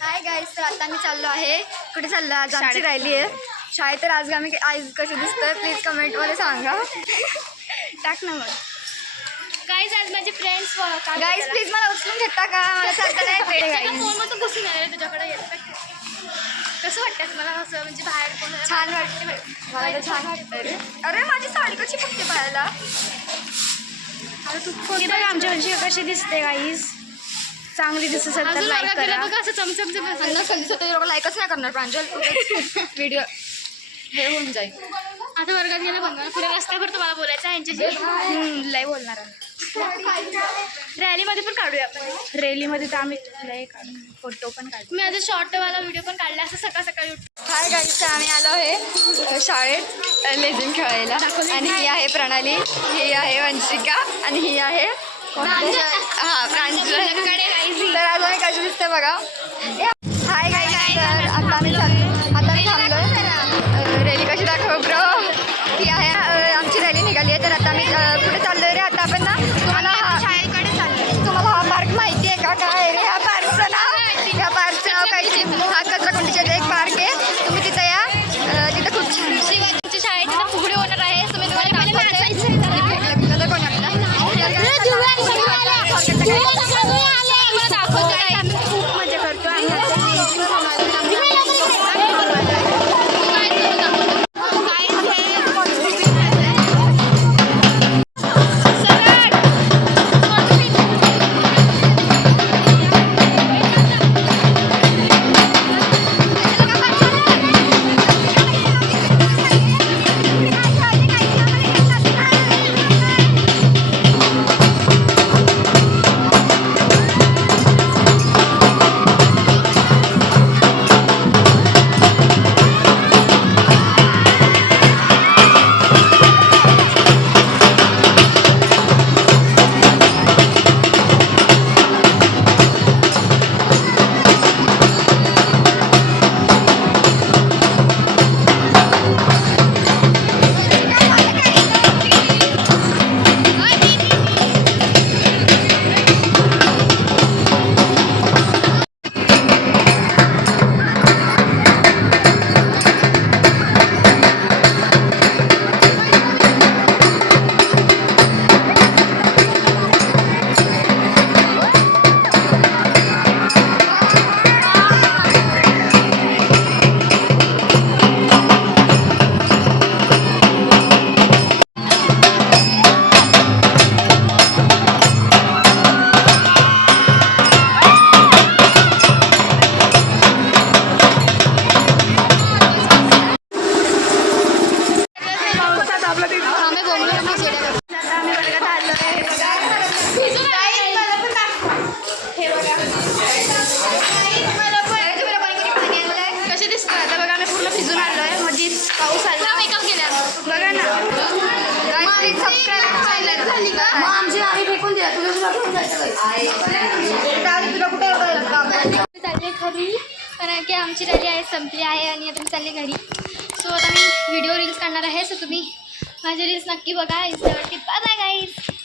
Hi guys, तर आता मी चाललो आहे. कुठे चाललो? आज आमची रॅली आहे शाळेत. तर आज आम्ही आज कसे दिसतं प्लीज कमेंटमध्ये सांगा. टाक ना मग. गाईज आज माझे फ्रेंड्स गाईस प्लीज मला उचलून घेता का? मला चालतं नाही. फोनमधून घुसून आले तुझ्याकडे येत. कसं वाटतं मला असं म्हणजे बाहेर कोण छान वाटते. मला तर छान वाटतं रे. अरे माझी साडी कशी फुटते पाहायला. हे बघा आमच्या वर्षी कशी दिसते गाईज. चांगली दिसत असेल तर लाईक करा. असं चमचम लाईकच नाही करणार प्रांजल. व्हिडिओ हे होऊन जाईल. आता वर्गात गेलं बघा पुऱ्या रस्त्यावर तुम्हाला बोलायचं आहे यांच्याशी. लय बोलणार आहे. रॅलीमध्ये पण काढूया आपण. रॅलीमध्ये तर आम्ही लय फोटो पण काढू. मी आता शॉर्टवाला व्हिडिओ पण काढला असं सकाळ सकाळी उठून. हाय गाईस, आम्ही आलो आहे शाळेत लेझिम खेळायला. आणि ही आहे प्रणाली, ही आहे वंशिका आणि ही आहे प्रांजल. तर आज आम्ही कशी दिसते बघा. हाय गाईस, तर आता आम्ही थांबलो. रॅली कशी दाखव ब्रो. ही आहे आमची रॅली निघाली आहे. तर आता आम्ही पुढे चाललोय रे. आता आपण ना तुम्हाला शाळेकडे चाललोय. तुम्हाला हा पार्क माहिती आहे का? काय आहे रे ह्या पार्कचं नाव? ह्या पार्कचं नाव काय? हा कचराकुंडीचा एक पार्क आहे. तुम्ही तिथं या. तिथं खूप छान शिवाजीच्या शाळेत फुगडी होणार आहे. तुम्ही तुम्हाला खूप मजा करतो पाऊस आला. मेकअप केला बघा ना. चालले घरी कारण की आमची रॅली आहे संपली आहे आणि आता मी चालले घरी. सो आता मी व्हिडिओ रील्स काढणार आहे. सो तुम्ही माझे रील्स नक्की बघा इंस्टावरती. Bye bye guys.